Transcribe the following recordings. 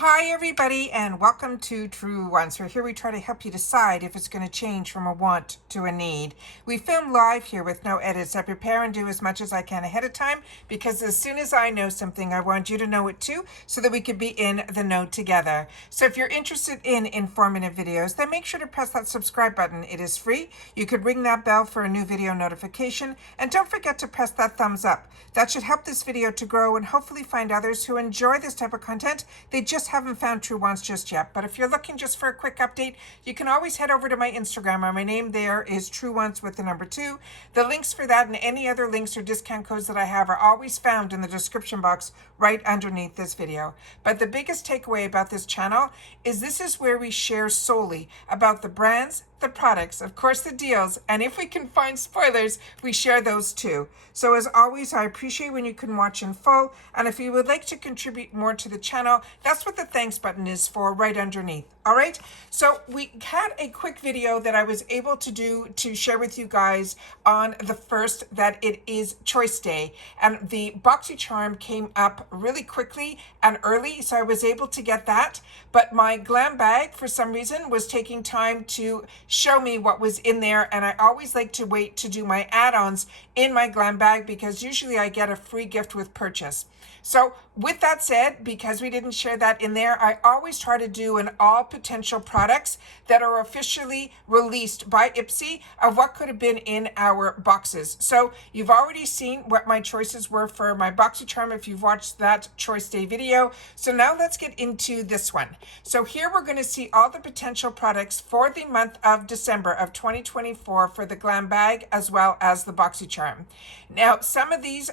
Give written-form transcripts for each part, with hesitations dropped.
Hi everybody and welcome to Truewants, where here we try to help you decide if it's going to change from a want to a need. We film live here with no edits. I prepare and do as much as I can ahead of time because as soon as I know something, I want you to know it too so that we could be in the know together. So if you're interested in informative videos, then make sure to press that subscribe button. It is free. You could ring that bell for a new video notification, and don't forget to press that thumbs up. That should help this video to grow and hopefully find others who enjoy this type of content. They just haven't found Truewants just yet. But if you're looking just for a quick update, you can always head over to my Instagram. My name there is Truewants with the number 2. The links for that and any other links or discount codes that I have are always found in the description box right underneath this video. But the biggest takeaway about this channel is this is where we share solely about the brands, the products, of course the deals, and if we can find spoilers, we share those too. So as always, I appreciate when you can watch in full, and if you would like to contribute more to the channel, that's what the thanks button is for right underneath. All right, so we had a quick video that I was able to do to share with you guys on the 1st that it is Choice Day, and the Boxycharm came up really quickly and early, so I was able to get that, but my Glam bag for some reason was taking time to show me what was in there, and I always like to wait to do my add-ons in my Glam bag because usually I get a free gift with purchase. So with that said, because we didn't share that in there, I always try to do an all potential products that are officially released by IPSY of what could have been in our boxes. So you've already seen what my choices were for my Boxycharm if you've watched that Choice Day video. So now let's get into this one. So here we're going to see all the potential products for the month of December of 2024 for the Glam bag as well as the Boxycharm. Now, some of these,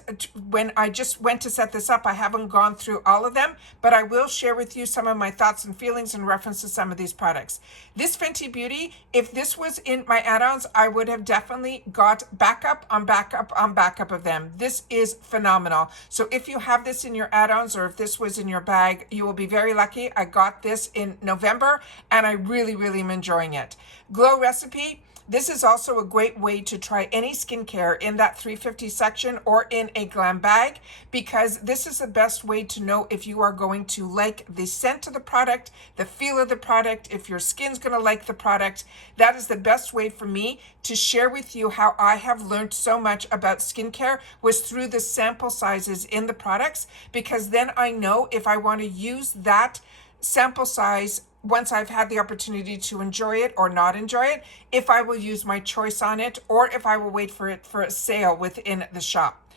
when I just went to set this up, I haven't gone through all of them, but I will share with you some of my thoughts and feelings in reference to some of these products. This Fenty Beauty, if this was in my add-ons, I would have definitely got backup on backup on backup of them. This is phenomenal. So if you have this in your add-ons or if this was in your bag, you will be very lucky. I got this in November and I really, really am enjoying it. Glow Recipe. This is also a great way to try any skincare in that 350 section or in a Glam bag, because this is the best way to know if you are going to like the scent of the product, the feel of the product, if your skin's going to like the product. That is the best way for me to share with you how I have learned so much about skincare was through the sample sizes in the products, because then I know if I want to use that sample size once I've had the opportunity to enjoy it or not enjoy it, if I will use my choice on it or if I will wait for it for a sale within the shop.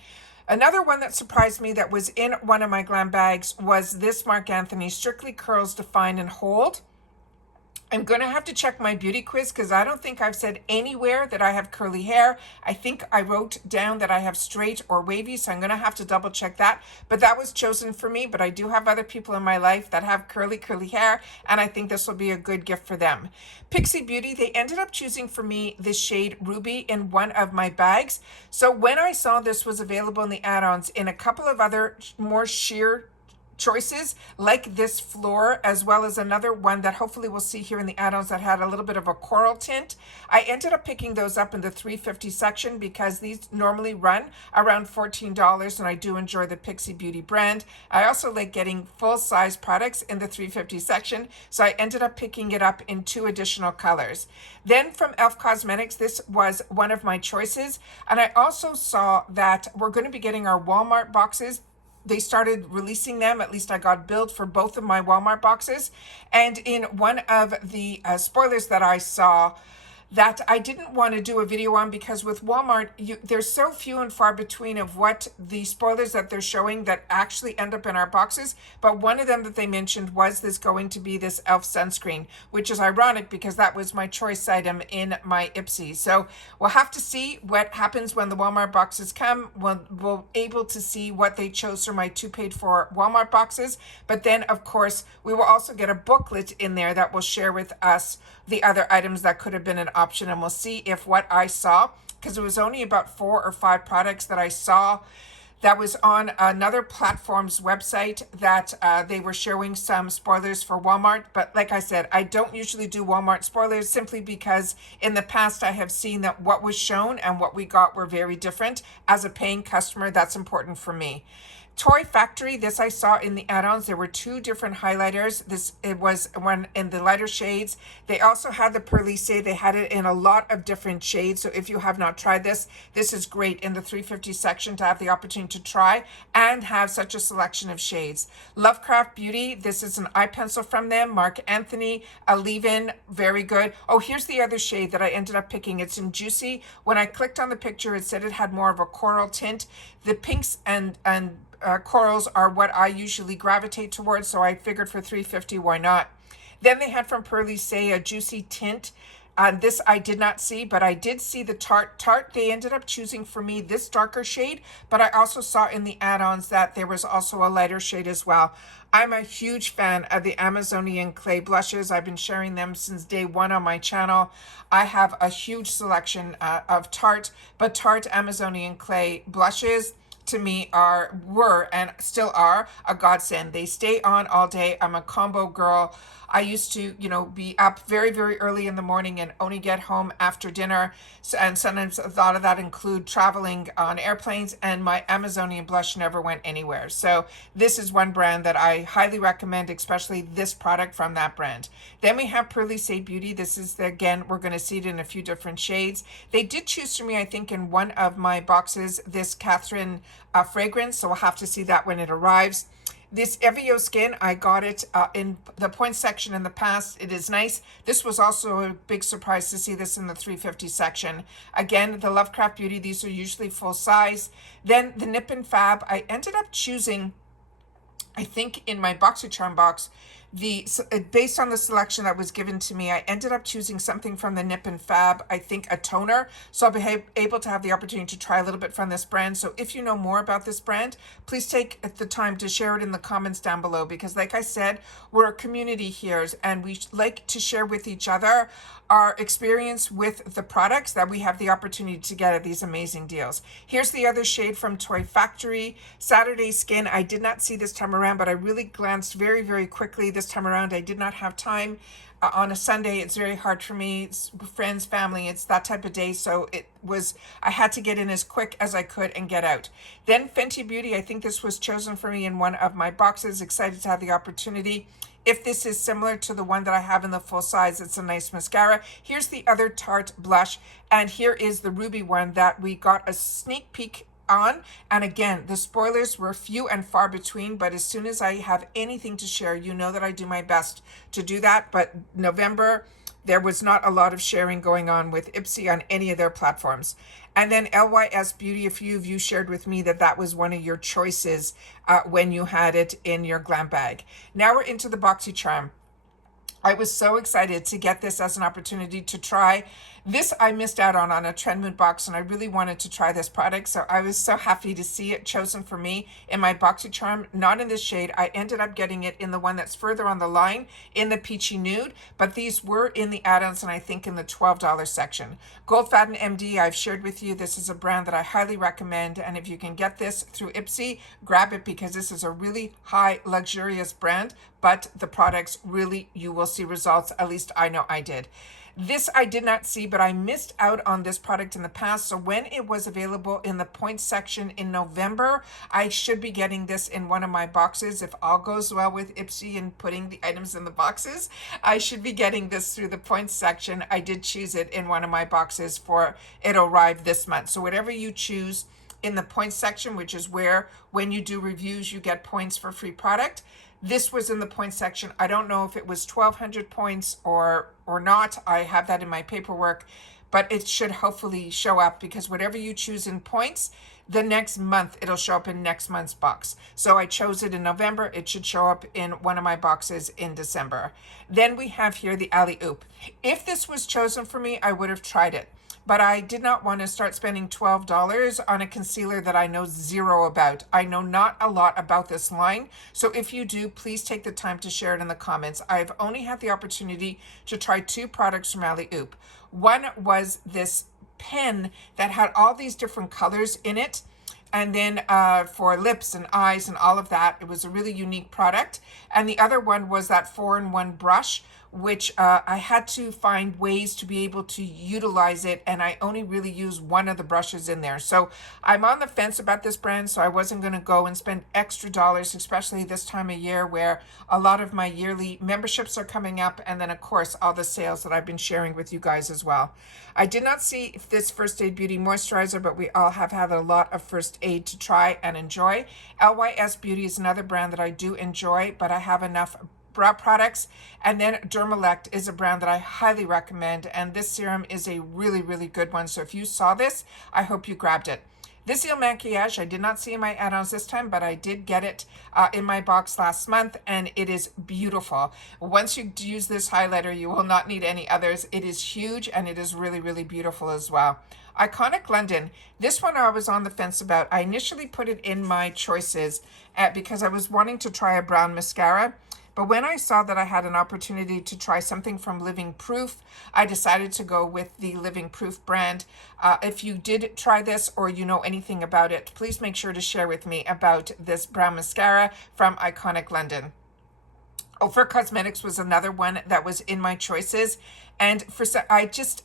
Another one that surprised me that was in one of my Glam bags was this Marc Anthony Strictly Curls Define and Hold. I'm going to have to check my beauty quiz because I don't think I've said anywhere that I have curly hair. I think I wrote down that I have straight or wavy, so I'm going to have to double check that. But that was chosen for me, but I do have other people in my life that have curly hair, and I think this will be a good gift for them. Pixie Beauty, they ended up choosing for me this shade Ruby in one of my bags. So when I saw this was available in the add-ons in a couple of other more sheer choices like this floor, as well as another one that hopefully we'll see here in the add-ons that had a little bit of a coral tint. I ended up picking those up in the 350 section because these normally run around $14, and I do enjoy the Pixie Beauty brand. I also like getting full-size products in the 350 section, so I ended up picking it up in 2 additional colors. Then from e.l.f. Cosmetics, this was one of my choices, and I also saw that we're going to be getting our Walmart boxes. They started releasing them, at least I got billed for both of my Walmart boxes. And in one of the spoilers that I saw, that I didn't want to do a video on because with Walmart, there's so few and far between of what the spoilers that they're showing that actually end up in our boxes. But one of them that they mentioned was this going to be this e.l.f. sunscreen, which is ironic because that was my choice item in my IPSY. So we'll have to see what happens when the Walmart boxes come. We'll able to see what they chose for my 2 paid for Walmart boxes. But then, of course, we will also get a booklet in there that will share with us the other items that could have been an option, and we'll see if what I saw, because it was only about 4 or 5 products that I saw that was on another platform's website that they were showing some spoilers for Walmart. But like I said, I don't usually do Walmart spoilers simply because in the past I have seen that what was shown and what we got were very different. As a paying customer, that's important for me. Toy Factory, this I saw in the add-ons. There were two different highlighters. It was one in the lighter shades. They also had the Pearly Say. They had it in a lot of different shades. So if you have not tried this, this is great in the 350 section to have the opportunity to try and have such a selection of shades. Lovecraft Beauty, this is an eye pencil from them. Mark Anthony, a leave-in, very good. Oh, here's the other shade that I ended up picking. It's in Juicy. When I clicked on the picture, it said it had more of a coral tint. The pinks and corals are what I usually gravitate towards, so I figured for $3.50, why not? Then they had from Pearly Say a juicy tint. This I did not see, but I did see the Tarte. They ended up choosing for me this darker shade, but I also saw in the add-ons that there was also a lighter shade as well. I'm a huge fan of the Amazonian clay blushes. I've been sharing them since day one on my channel. I have a huge selection of Tarte, but Tarte Amazonian clay blushes to me were and still are a godsend. They stay on all day. I'm a combo girl. I used to, be up very, very early in the morning and only get home after dinner. So, and sometimes a lot of that include traveling on airplanes, and my Amazonian blush never went anywhere. So this is one brand that I highly recommend, especially this product from that brand. Then we have Pearly Say Beauty. This is, again, we're going to see it in a few different shades. They did choose for me, I think, in one of my boxes, this Catherine fragrance. So we'll have to see that when it arrives. This Evio Skin, I got it in the points section in the past. It is nice. This was also a big surprise to see this in the 350 section. Again, the Lovecraft Beauty, these are usually full size. Then the Nip and Fab, I ended up choosing, I think in my Boxycharm box, based on the selection that was given to me, I ended up choosing something from the Nip and Fab, I think a toner. So I'll be able to have the opportunity to try a little bit from this brand. So if you know more about this brand, please take the time to share it in the comments down below, because like I said, we're a community here and we like to share with each other our experience with the products that we have the opportunity to get at these amazing deals. Here's the other shade from Toy Factory, Saturday Skin. I did not see this time around, but I really glanced very, very quickly this time around. I did not have time. On a Sunday, it's very hard for me. It's friends, family, it's that type of day. So I had to get in as quick as I could and get out. Then Fenty Beauty, I think this was chosen for me in one of my boxes. Excited to have the opportunity. If this is similar to the one that I have in the full size, it's a nice mascara. Here's the other Tarte blush, and here is the ruby one that we got a sneak peek on. And again, the spoilers were few and far between, but as soon as I have anything to share, you know that I do my best to do that. But November, there was not a lot of sharing going on with IPSY on any of their platforms. And then LYS Beauty, a few of you shared with me that was one of your choices when you had it in your Glam bag. Now we're into the Boxycharm. I was so excited to get this as an opportunity to try. This I missed out on a Trend Mood box, and I really wanted to try this product, so I was so happy to see it chosen for me in my Boxycharm, not in this shade. I ended up getting it in the one that's further on the line, in the Peachy Nude, but these were in the add-ons, and I think in the $12 section. Goldfaden MD, I've shared with you, this is a brand that I highly recommend, and if you can get this through IPSY, grab it, because this is a really high, luxurious brand, but the products really, you will see results. At least I know I did. This I did not see, but I missed out on this product in the past. So when it was available in the points section in November, I should be getting this in one of my boxes. If all goes well with IPSY and putting the items in the boxes, I should be getting this through the points section. I did choose it in one of my boxes for it'll arrive this month. So whatever you choose in the points section, which is where when you do reviews, you get points for free product. This was in the points section. I don't know if it was 1,200 points or not. I have that in my paperwork, but it should hopefully show up, because whatever you choose in points, the next month it'll show up in next month's box. So I chose it in November. It should show up in one of my boxes in December. Then we have here the Alley Oop. If this was chosen for me, I would have tried it. But I did not want to start spending $12 on a concealer that I know zero about. I know not a lot about this line. So if you do, please take the time to share it in the comments. I've only had the opportunity to try two products from Alley Oop. One was this pen that had all these different colors in it. And then for lips and eyes and all of that, it was a really unique product. And the other one was that 4-in-1 brush, which I had to find ways to be able to utilize it, and I only really use one of the brushes in there. So I'm on the fence about this brand, so I wasn't going to go and spend extra dollars, especially this time of year where a lot of my yearly memberships are coming up, and then of course all the sales that I've been sharing with you guys as well. I did not see this First Aid Beauty moisturizer, but we all have had a lot of First Aid to try and enjoy. LYS Beauty is another brand that I do enjoy, but I have enough brow products. And then Dermalect is a brand that I highly recommend, and this serum is a really, really good one. So if you saw this, I hope you grabbed it. This Il Maquillage I did not see in my add-ons this time, but I did get it in my box last month, and it is beautiful. Once you use this highlighter, you will not need any others. It is huge, and it is really, really beautiful as well. Iconic London, this one I was on the fence about. I initially put it in my choices because I was wanting to try a brown mascara. But when I saw that I had an opportunity to try something from Living Proof, I decided to go with the Living Proof brand. If you did try this or you know anything about it, please make sure to share with me about this brown mascara from Iconic London. For Cosmetics was another one that was in my choices. And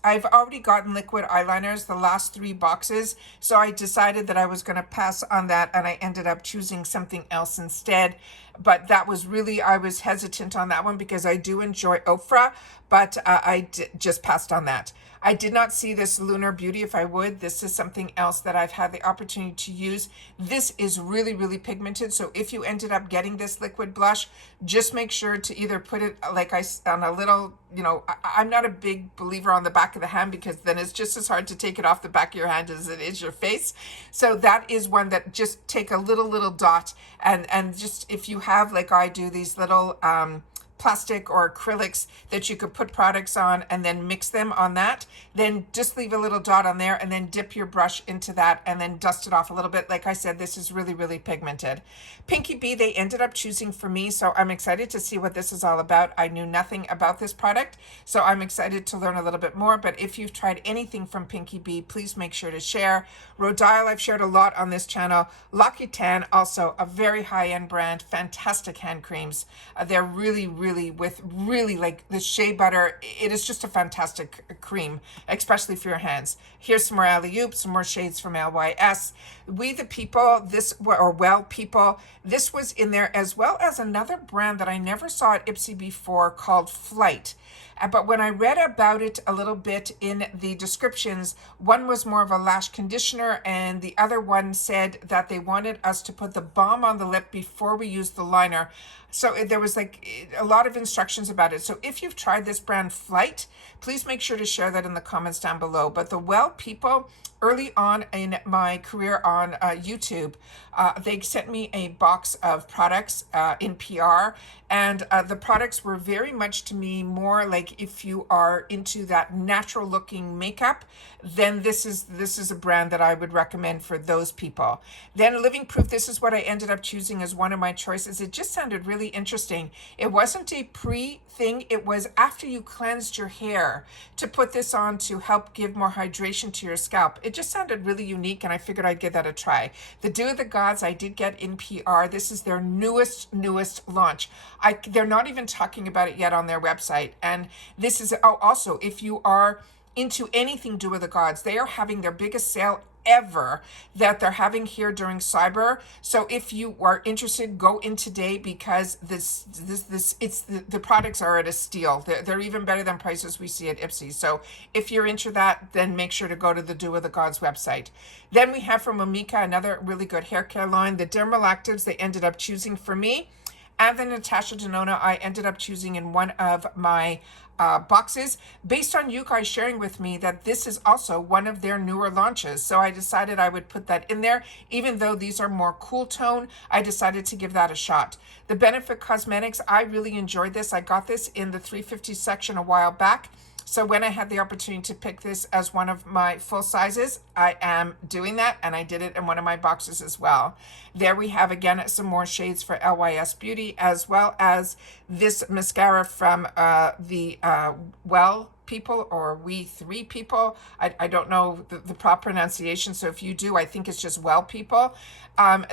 I've already gotten liquid eyeliners, the last 3 boxes. So I decided that I was going to pass on that, and I ended up choosing something else instead. But that was really, I was hesitant on that one because I do enjoy Ofra, but I just passed on that. I did not see this Lunar Beauty. If I would, this is something else that I've had the opportunity to use. This is really, really pigmented. So if you ended up getting this liquid blush, just make sure to either put it on a little, I'm not a big believer on the back of the hand because then it's just as hard to take it off the back of your hand as it is your face. So that is one that just take a little dot and just, if you have, like I do, these little plastic or acrylics that you could put products on and then mix them on that, then just leave a little dot on there and then dip your brush into that and then dust it off a little bit. Like I said, this is really, really pigmented. Pinky Bee, they ended up choosing for me, so I'm excited to see what this is all about. I knew nothing about this product, so I'm excited to learn a little bit more. But if you've tried anything from Pinky Bee, please make sure to share. Rodial, I've shared a lot on this channel. L'Occitane, also a very high-end brand, fantastic hand creams. They're really, really like the shea butter. It is just a fantastic cream, especially for your hands. Here's some more Alley-Oop, some more shades from LYS. We the People, Well People, this was in there, as well as another brand that I never saw at IPSY before called Flight. But when I read about it a little bit in the descriptions, one was more of a lash conditioner and the other one said that they wanted us to put the balm on the lip before we use the liner. So there was like a lot of instructions about it. So if you've tried this brand Flight, please make sure to share that in the comments down below. But the Well People, early on in my career on YouTube, they sent me a box of products in PR, and the products were very much to me more like if you are into that natural looking makeup, then this is a brand that I would recommend for those people. Then Living Proof, this is what I ended up choosing as one of my choices. It just sounded really interesting. It wasn't a thing, it was after you cleansed your hair to put this on to help give more hydration to your scalp. It just sounded really unique, and I figured I'd give that a try. The Dew of the Gods I did get in PR. This is their newest launch. They're not even talking about it yet on their website. And this is, also, if you are into anything Dew of the Gods, they are having their biggest sale ever that they're having here during Cyber. So if you are interested, go in today because the products are at a steal. They're even better than prices we see at IPSY. So if you're into that, then make sure to go to the Dew of the Gods website. Then we have from Omika, another really good hair care line. The Dermalactives, they ended up choosing for me. And the Natasha Denona, I ended up choosing in one of my boxes based on you guys sharing with me that this is also one of their newer launches. So I decided I would put that in there. Even though these are more cool tone, I decided to give that a shot. The Benefit Cosmetics, I really enjoyed this. I got this in the 350 section a while back. So when I had the opportunity to pick this as one of my full sizes, I am doing that, and I did it in one of my boxes as well. There we have again some more shades for LYS Beauty, as well as this mascara from the Well People, or We Three People. I don't know the proper pronunciation, so if you do, I think it's just Well People.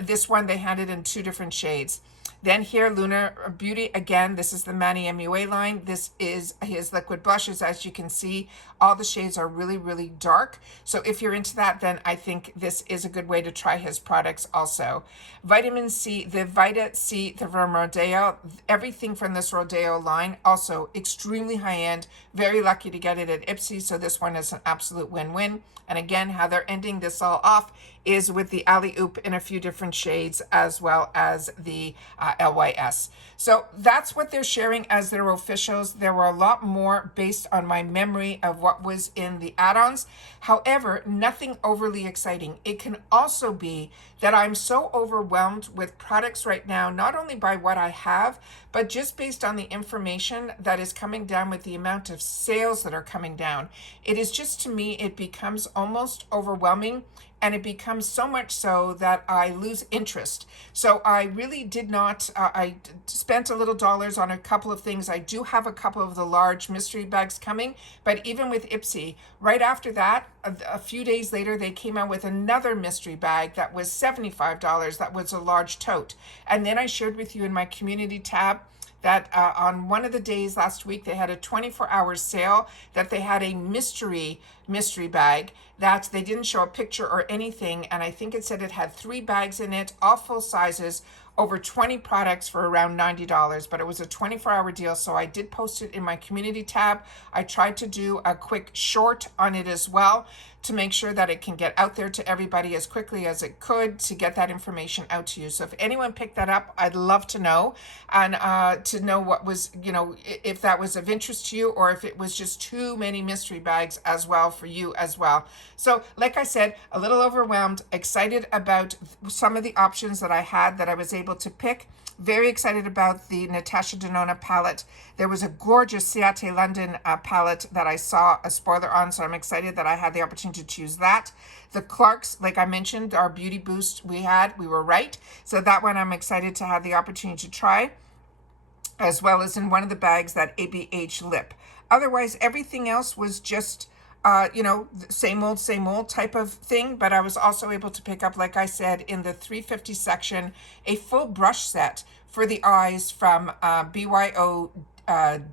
This one, they had it in 2 different shades. Then here, Lunar Beauty, again, this is the Manny MUA line. This is his liquid blushes. As you can see, all the shades are really, really dark. So if you're into that, then I think this is a good way to try his products also. Vitamin C, the Vita C, the from Rodeo, everything from this Rodeo line, also extremely high-end. Very lucky to get it at IPSY, so this one is an absolute win-win. And again, how they're ending this all off is with the Alley Oop in a few different shades, as well as the LYS. So that's what they're sharing as their officials. There were a lot more based on my memory of what was in the add-ons. However, nothing overly exciting. It can also be that I'm so overwhelmed with products right now, not only by what I have, but just based on the information that is coming down with the amount of sales that are coming down. It is just, to me, it becomes almost overwhelming. And it becomes so much so that I lose interest. So I really did not, I spent a little dollars on a couple of things. I do have a couple of the large mystery bags coming, but even with IPSY, right after that, a few days later, they came out with another mystery bag that was $75. That was a large tote. And then I shared with you in my community tab that on one of the days last week, they had a 24-hour sale, that they had a mystery bag that they didn't show a picture or anything. And I think it said it had 3 bags in it, all full sizes, over 20 products for around $90, but it was a 24-hour deal. So I did post it in my community tab. I tried to do a quick short on it as well to make sure that it can get out there to everybody as quickly as it could, to get that information out to you. So if anyone picked that up, I'd love to know, and to know what was, you know, if that was of interest to you, or if it was just too many mystery bags as well for you as well. So like I said, a little overwhelmed, excited about some of the options that I had that I was able to pick. Very excited about the Natasha Denona palette. There was a gorgeous Ciate London palette that I saw a spoiler on, so I'm excited that I had the opportunity to choose that. The Clarks, like I mentioned, our beauty boost we were right. So that one I'm excited to have the opportunity to try, as well as in one of the bags, that ABH lip. Otherwise, everything else was just you know, same old type of thing. But I was also able to pick up, like I said, in the 350 section, a full brush set for the eyes from BYO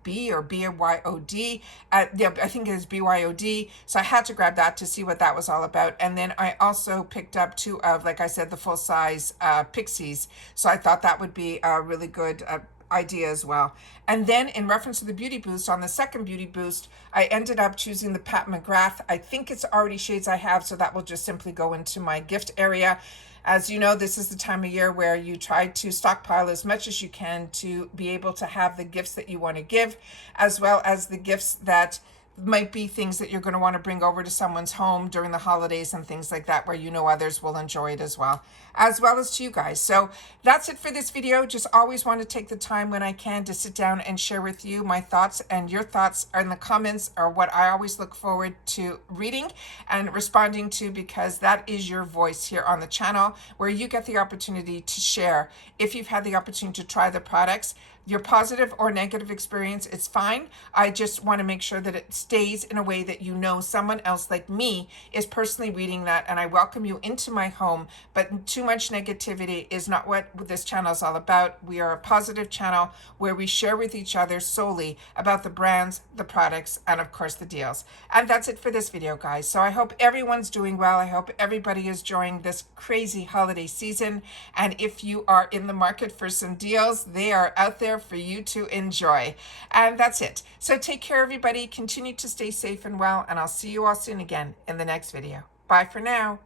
B or BYOD. Yeah, I think it is BYOD. So I had to grab that to see what that was all about. And then I also picked up 2 of, like I said, the full size Pixies. So I thought that would be a really good idea as well. And then in reference to the beauty boost, on the second beauty boost, I ended up choosing the Pat McGrath. I think it's already shades I have, so that will just simply go into my gift area. As you know, this is the time of year where you try to stockpile as much as you can to be able to have the gifts that you want to give, as well as the gifts that might be things that you're going to want to bring over to someone's home during the holidays and things like that, where you know others will enjoy it as well as to you guys. So that's it for this video. Just always want to take the time when I can to sit down and share with you my thoughts, and your thoughts in the comments are what I always look forward to reading and responding to, because that is your voice here on the channel, where you get the opportunity to share. If you've had the opportunity to try the products, your positive or negative experience, it's fine. I just want to make sure that it stays in a way that you know someone else like me is personally reading that, and I welcome you into my home. But too much negativity is not what this channel is all about. We are a positive channel where we share with each other solely about the brands, the products, and of course the deals. And that's it for this video, guys. So I hope everyone's doing well. I hope everybody is enjoying this crazy holiday season. And if you are in the market for some deals, they are out there for you to enjoy. And that's it. So take care, everybody. Continue to stay safe and well, and I'll see you all soon again in the next video. Bye for now.